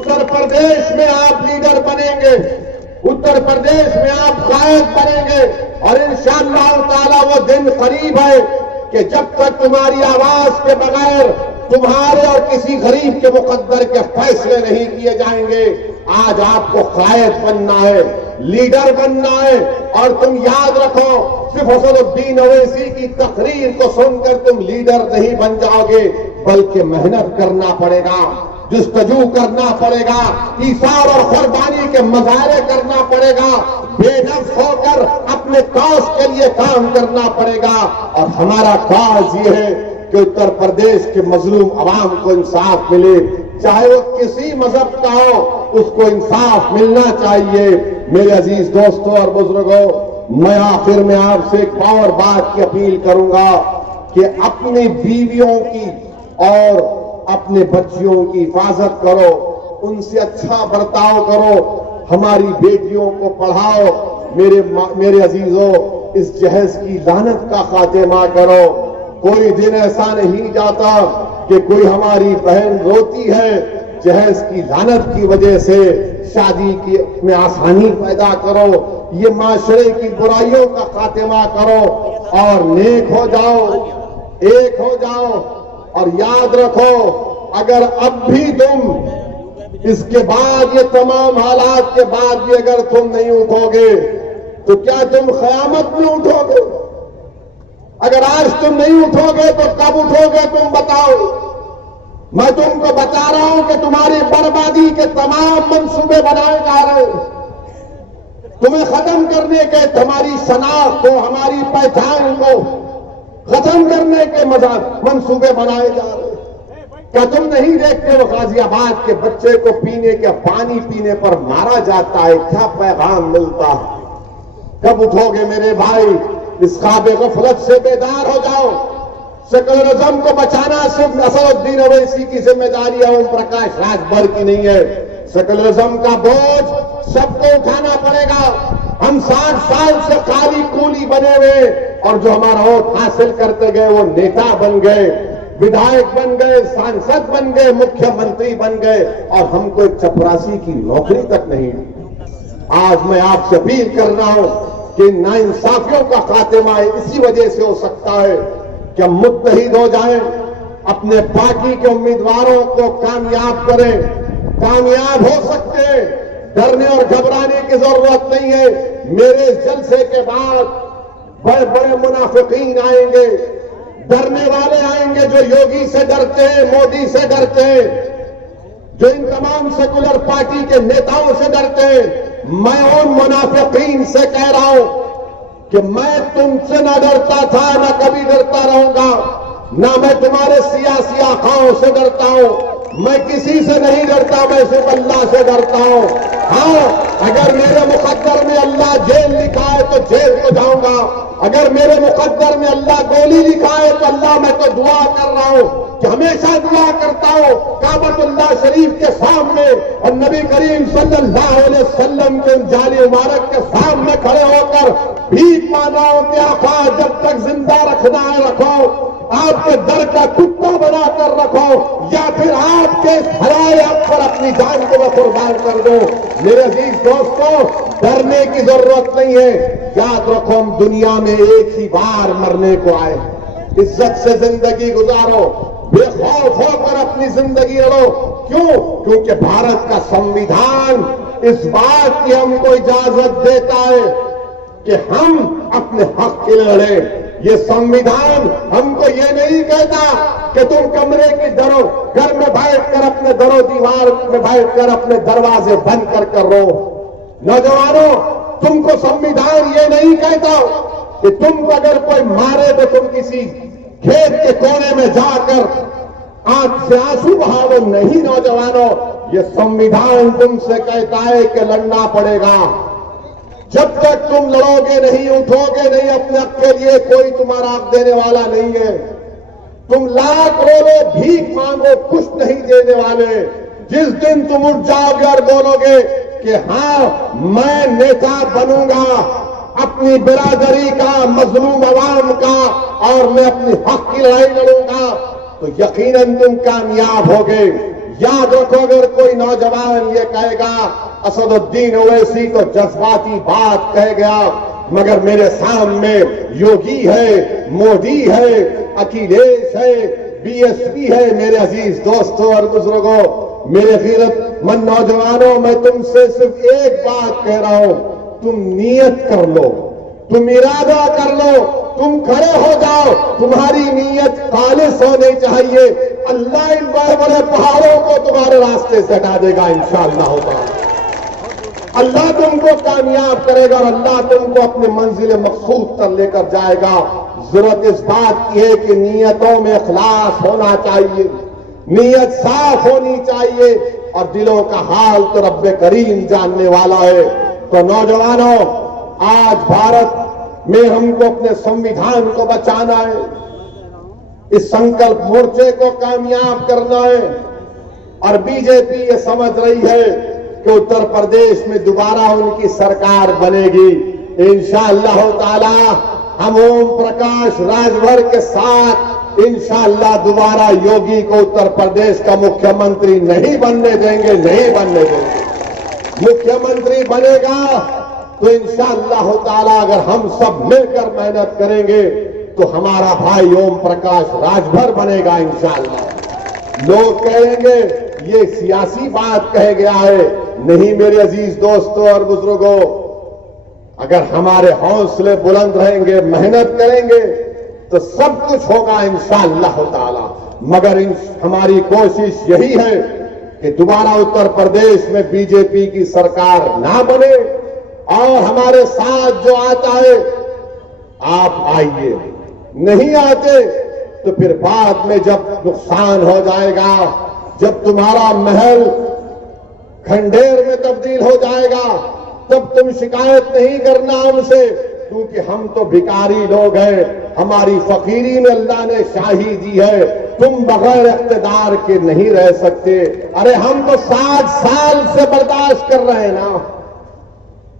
اتر پردیش میں آپ لیڈر بنیں گے، اتر پردیش میں آپ قائد بنیں گے، اور انشاءاللہ تعالی وہ دن قریب ہے کہ جب تک تمہاری آواز کے بغیر تمہارے اور کسی غریب کے مقدر کے فیصلے نہیں کیے جائیں گے۔ آج آپ کو قائد بننا ہے، لیڈر بننا ہے، اور تم یاد رکھو صرف اسد الدین اویسی کی تقریر کو سن کر تم لیڈر نہیں بن جاؤ گے، بلکہ محنت کرنا پڑے گا، جستجو کرنا پڑے گا، ایثار اور قربانی کے مظاہرے کرنا پڑے گا، بے نفس ہو کر اپنے کاز کے لیے کام کرنا پڑے گا۔ اور ہمارا کاز یہ ہے کہ اتر پردیش کے مظلوم عوام کو انصاف ملے، چاہے وہ کسی مذہب کا ہو، اس کو انصاف ملنا چاہیے۔ میرے عزیز دوستوں اور بزرگوں، میں آخر میں آپ سے ایک اور بات کی اپیل کروں گا کہ اپنی بیویوں کی اور اپنے بچیوں کی حفاظت کرو، ان سے اچھا برتاؤ کرو، ہماری بیٹیوں کو پڑھاؤ۔ میرے عزیزوں، اس جہیز کی لعنت کا خاتمہ کرو۔ کوئی دن ایسا نہیں جاتا کہ کوئی ہماری بہن روتی ہے، جہیز کی لعنت کی وجہ سے شادی کی میں آسانی پیدا کرو، یہ معاشرے کی برائیوں کا خاتمہ کرو اور نیک ہو جاؤ، ایک ہو جاؤ۔ اور یاد رکھو، اگر اب بھی تم اس کے بعد یہ تمام حالات کے بعد بھی اگر تم نہیں اٹھو گے تو کیا تم قیامت میں اٹھو گے؟ اگر آج تم نہیں اٹھو گے تو کب اٹھو گے تم بتاؤ؟ میں تم کو بتا رہا ہوں کہ تمہاری بربادی کے تمام منصوبے بنائے جا رہے ہیں، تمہیں ختم کرنے کے، تمہاری شناخت کو، ہماری پہچان کو ختم کرنے کے منصوبے بنائے جا رہے ہیں۔ کیا تم نہیں دیکھتے وہ غازی آباد کے بچے کو پینے کے پانی پینے پر مارا جاتا ہے، کیا پیغام ملتا ہے؟ کب اٹھو گے میرے بھائی؟ اس خواب غفلت سے بیدار ہو جاؤ۔ سیکولرزم کو بچانا صرف اسد الدین اویسی کی ذمہ داری ہے، اوم پرکاش راج بھر کی نہیں ہے۔ سیکولرزم کا بوجھ سب کو اٹھانا پڑے گا۔ ہم 60 سال سے خالی کولی بنے ہوئے، اور جو ہمارا ووٹ حاصل کرتے گئے وہ نیتا بن گئے، ودھائک بن گئے، سانسد بن گئے، مکھیہ منتری بن گئے، اور ہم کو ایک چپراسی کی نوکری تک نہیں۔ آج میں آپ سے اپیل کر رہا ہوں کہ ناانصافیوں کا خاتمہ اسی وجہ سے ہو سکتا ہے کہ ہم متحد ہو جائیں، اپنے پارٹی کے امیدواروں کو کامیاب کریں۔ کامیاب ہو سکتے، ڈرنے اور گھبرانے کی ضرورت نہیں ہے۔ میرے جلسے کے بعد بڑے بڑے منافقین آئیں گے، ڈرنے والے آئیں گے، جو یوگی سے ڈرتے ہیں، مودی سے ڈرتے ہیں، جو ان تمام سیکولر پارٹی کے نیتاؤں سے ڈرتے ہیں۔ میں ان منافقین سے کہہ رہا ہوں کہ میں تم سے نہ ڈرتا تھا، نہ کبھی ڈرتا رہوں گا، نہ میں تمہارے سیاسی آقاؤں سے ڈرتا ہوں۔ میں کسی سے نہیں ڈرتا، میں صرف اللہ سے ڈرتا ہوں۔ ہاں، اگر میرے مقدر میں اللہ جیل لکھا ہے تو جیل کو جاؤں گا، اگر میرے مقدر میں اللہ گولی لکھا ہے تو اللہ میں تو دعا کر رہا ہوں کہ ہمیشہ دعا کرتا ہوں کعبۃ اللہ شریف کے سامنے اور نبی کریم صلی اللہ علیہ وسلم کے جالی مبارک کے سامنے کھڑے ہو کر بھیک مانگا ہوں کہ آقا جب تک زندہ رکھنا ہے رکھو، آپ کے در کا کتا بنا کر رکھو، یا پھر آپ کے حرائے پر اپنی جان کو قربان کر دو۔ میرے عزیز دوستوں، ڈرنے کی ضرورت نہیں ہے۔ یاد رکھو، ہم دنیا میں ایک ہی بار مرنے کو آئے، عزت سے زندگی گزارو، بے خوف ہو کر اپنی زندگی لڑو۔ کیوں؟ کیونکہ بھارت کا سنویدھان اس بات کی ہم کو اجازت دیتا ہے کہ ہم اپنے حق کے لیے لڑیں۔ یہ سنویدھان ہم کو یہ نہیں کہتا کہ تم کمرے کی دروں گھر میں بیٹھ کر اپنے دروں دیوار میں بیٹھ کر اپنے دروازے بند کر رو۔ نوجوانوں، تم کو سنویدھان یہ نہیں کہتا کہ تم کو اگر کوئی مارے تو تم کسی کھیت کے کونے میں جا کر آنکھ سے آنسو بہاؤ۔ نہیں نوجوانوں، یہ سنویدھان تم سے کہتا ہے کہ لڑنا پڑے گا۔ جب تک تم لڑو گے نہیں، اٹھو گے نہیں اپنے حق کے لیے، کوئی تمہارا حق دینے والا نہیں ہے۔ تم لاکھ رولو، بھیک مانگو، کچھ نہیں دینے والے۔ جس دن تم اٹھ جاؤ گے اور بولو گے کہ ہاں میں نیتا بنوں گا اپنی برادری کا، مظلوم عوام کا، اور میں اپنی حق کی لڑائی لڑوں گا، تو یقیناً تم کامیاب ہوگے۔ یاد رکھو اگر کوئی نوجوان یہ کہے گا اسد الدین اویسی تو جذباتی بات کہہ گیا، مگر میرے سامنے یوگی ہے، مودی ہے، اکھلیش ہے، بی ایس پی ہے۔ میرے عزیز دوستوں اور بزرگوں، میرے غیرت مند نوجوانوں، میں تم سے صرف ایک بات کہہ رہا ہوں، تم نیت کر لو، تم ارادہ کر لو، تم کھڑے ہو جاؤ، تمہاری نیت خالص ہونی چاہیے۔ اللہ ان بڑے بڑے پہاڑوں کو تمہارے راستے سے ہٹا دے گا انشاءاللہ تعالی۔ اللہ تم کو کامیاب کرے گا اور اللہ تم کو اپنے منزل مقصود تک لے کر جائے گا۔ ضرورت اس بات کی ہے کہ نیتوں میں اخلاص ہونا چاہیے، نیت صاف ہونی چاہیے، اور دلوں کا حال تو رب کریم جاننے والا ہے۔ تو نوجوانوں، آج بھارت میں ہم کو اپنے سنویدھان کو بچانا ہے، اس سنکلپ مورچے کو کامیاب کرنا ہے، اور بی جے پی یہ سمجھ رہی ہے کہ اتر پردیش میں دوبارہ ان کی سرکار بنے گی۔ انشاءاللہ تعالی ہم اوم پرکاش راج بھر کے ساتھ انشاءاللہ دوبارہ یوگی کو اتر پردیش کا مکھیہ منتری نہیں بننے دیں گے، نہیں بننے دیں گے۔ مکھیہ منتری بنے گا تو انشاءاللہ تعالی اگر ہم سب مل کر محنت کریں گے تو ہمارا بھائی اوم پرکاش راج بھر بنے گا انشاءاللہ۔ لوگ کہیں گے یہ سیاسی بات کہہ گیا ہے، نہیں میرے عزیز دوستوں اور بزرگوں، اگر ہمارے حوصلے بلند رہیں گے، محنت کریں گے تو سب کچھ ہوگا انشاءاللہ تعالی۔ مگر ہماری کوشش یہی ہے کہ دوبارہ اتر پردیش میں بی جے پی کی سرکار نہ بنے، اور ہمارے ساتھ جو آتا ہے آپ آئیے، نہیں آتے تو پھر بعد میں جب نقصان ہو جائے گا، جب تمہارا محل کھنڈیر میں تبدیل ہو جائے گا، تب تم شکایت نہیں کرنا ہم سے، کیونکہ ہم تو بھکاری لوگ ہیں، ہماری فقیری میں اللہ نے شاہی دی ہے، تم بغیر اقتدار کے نہیں رہ سکتے۔ ارے ہم تو 60 سال سے برداشت کر رہے ہیں نا،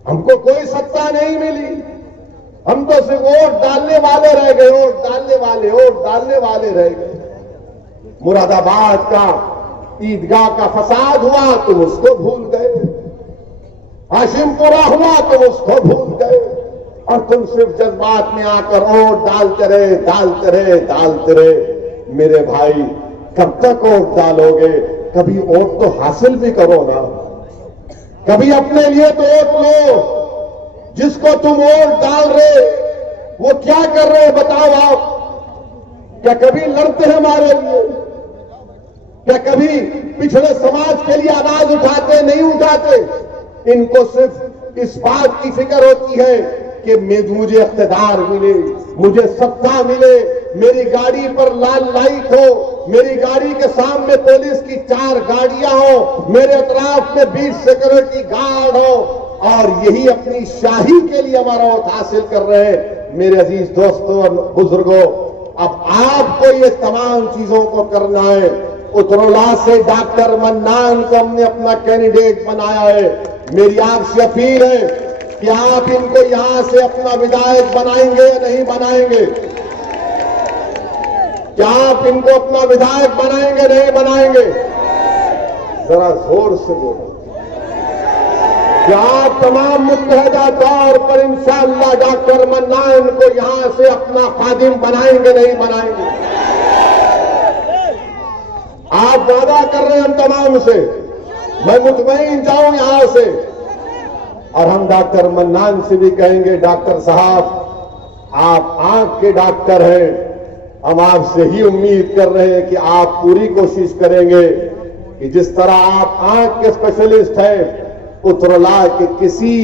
ہم کو کوئی ستا نہیں ملی، ہم تو صرف ووٹ ڈالنے والے رہ گئے، ووٹ ڈالنے والے رہ گئے۔ مراد آباد کا عیدگاہ کا فساد ہوا تم اس کو بھول گئے، ہاشم پورہ ہوا تم اس کو بھول گئے، اور تم صرف جذبات میں آ کر ووٹ ڈالتے رہے۔ میرے بھائی کب تک ووٹ ڈالو گے؟ کبھی ووٹ تو حاصل بھی کرو نا، کبھی اپنے لیے تو ووٹ لو۔ جس کو تم ووٹ ڈال رہے وہ کیا کر رہے بتاؤ آپ؟ کیا کبھی لڑتے ہیں ہمارے لیے؟ کیا کبھی پچھڑے سماج کے لیے آواز اٹھاتے نہیں اٹھاتے؟ ان کو صرف اس بات کی فکر ہوتی ہے کہ مجھے اقتدار ملے، مجھے ستا ملے، میری گاڑی پر لال لائٹ ہو، میری گاڑی کے سامنے پولیس کی 4 گاڑیاں ہوں، میرے اطراف میں 20 سیکورٹی گارڈ ہو، اور یہی اپنی شاہی کے لیے ہمارا ووٹ حاصل کر رہے ہیں۔ میرے عزیز دوستوں اور بزرگوں، اب آپ کو یہ تمام چیزوں کو کرنا ہے۔ اترولہ سے ڈاکٹر منان کو ہم نے اپنا کینڈیڈیٹ بنایا ہے۔ میری آپ سے اپیل ہے کہ آپ ان کو یہاں سے اپنا ودھایک بنائیں گے یا نہیں بنائیں گے؟ کیا آپ ان کو اپنا ودھایک بنائیں گے نہیں بنائیں گے؟ ذرا زور سے بولو۔ کیا آپ تمام متحدہ طور پر انشاءاللہ ڈاکٹر منان کو یہاں سے اپنا خادم بنائیں گے نہیں بنائیں گے؟ آپ وعدہ کر رہے ہیں ہم تمام سے، میں مطمئن جاؤں یہاں سے، اور ہم ڈاکٹر منان سے بھی کہیں گے ڈاکٹر صاحب آپ آنکھ کے ڈاکٹر ہیں، ہم آپ سے ہی امید کر رہے ہیں کہ آپ پوری کوشش کریں گے کہ جس طرح آپ آنکھ کے اسپیشلسٹ ہیں، اترولہ کے کسی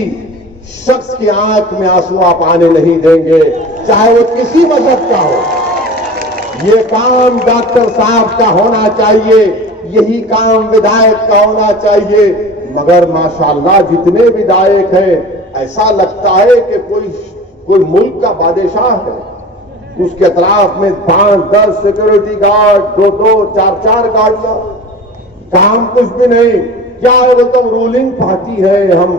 شخص کی آنکھ میں آنسو آپ آنے نہیں دیں گے، چاہے وہ کسی مذہب کا ہو۔ یہ کام ڈاکٹر صاحب کا ہونا چاہیے، یہی کام ودھایک کا ہونا چاہیے۔ مگر ماشاءاللہ جتنے ودھایک ہیں ایسا لگتا ہے کہ کوئی ملک کا بادشاہ ہے، اس کے اطراف میں 5-10 سیکورٹی گارڈ، 2-2 4-4 گاڑیاں، کام کچھ بھی نہیں۔ کیا ہے وہ تم رولنگ پارٹی ہے، ہم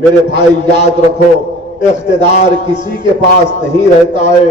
میرے بھائی یاد رکھو، اقتدار کسی کے پاس نہیں رہتا ہے،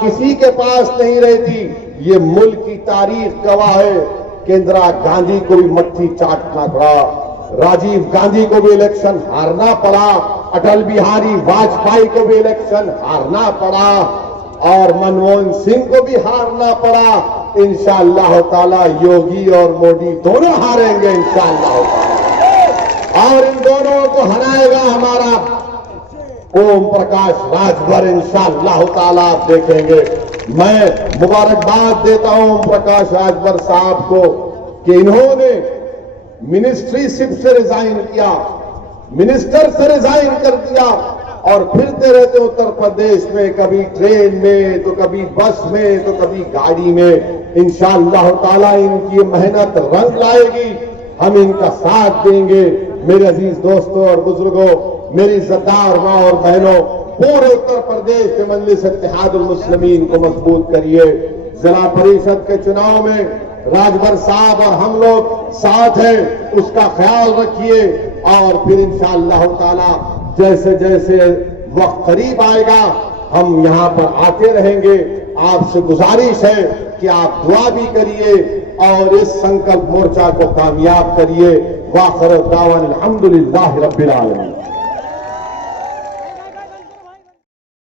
کسی کے پاس نہیں رہتی۔ یہ ملک کی تاریخ گواہ ہے کہ اندرا گاندھی کو بھی مٹھی چاٹنا پڑا، راجیو گاندھی کو بھی الیکشن ہارنا پڑا، اٹل بہاری واجپئی کو بھی الیکشن ہارنا پڑا، اور منموہن سنگھ کو بھی ہارنا پڑا۔ انشاءاللہ تعالی یوگی اور مودی دونوں ہاریں گے انشاءاللہ تعالی، اور ان دونوں کو ہرائے گا ہمارا اوم پرکاش راجبھر انشاءاللہ تعالی، آپ دیکھیں گے۔ میں مبارکباد دیتا ہوں اوم پرکاش راجبھر صاحب کو کہ انہوں نے منسٹری شپ سے ریزائن کیا، منسٹر سے ریزائن کر دیا، اور پھرتے رہتے اتر پردیش میں، کبھی ٹرین میں تو کبھی بس میں تو کبھی گاڑی میں۔ انشاءاللہ تعالی ان کی محنت رنگ لائے گی، ہم ان کا ساتھ دیں گے۔ میرے عزیز دوستوں اور بزرگوں، میری عزتدار ماں اور بہنوں، پورے اتر پردیش کے مجلس اتحاد المسلمین کو مضبوط کریے۔ ضلع پریشد کے چناؤ میں راجبھر صاحب اور ہم لوگ ساتھ ہیں، اس کا خیال رکھیے، اور پھر انشاءاللہ تعالی جیسے جیسے وقت قریب آئے گا ہم یہاں پر آتے رہیں گے۔ آپ سے گزارش ہے کہ آپ دعا بھی کریے اور اس سنکلپ مورچہ کو کامیاب کریے۔ وآخر دعوانا الحمدللہ رب العالمین۔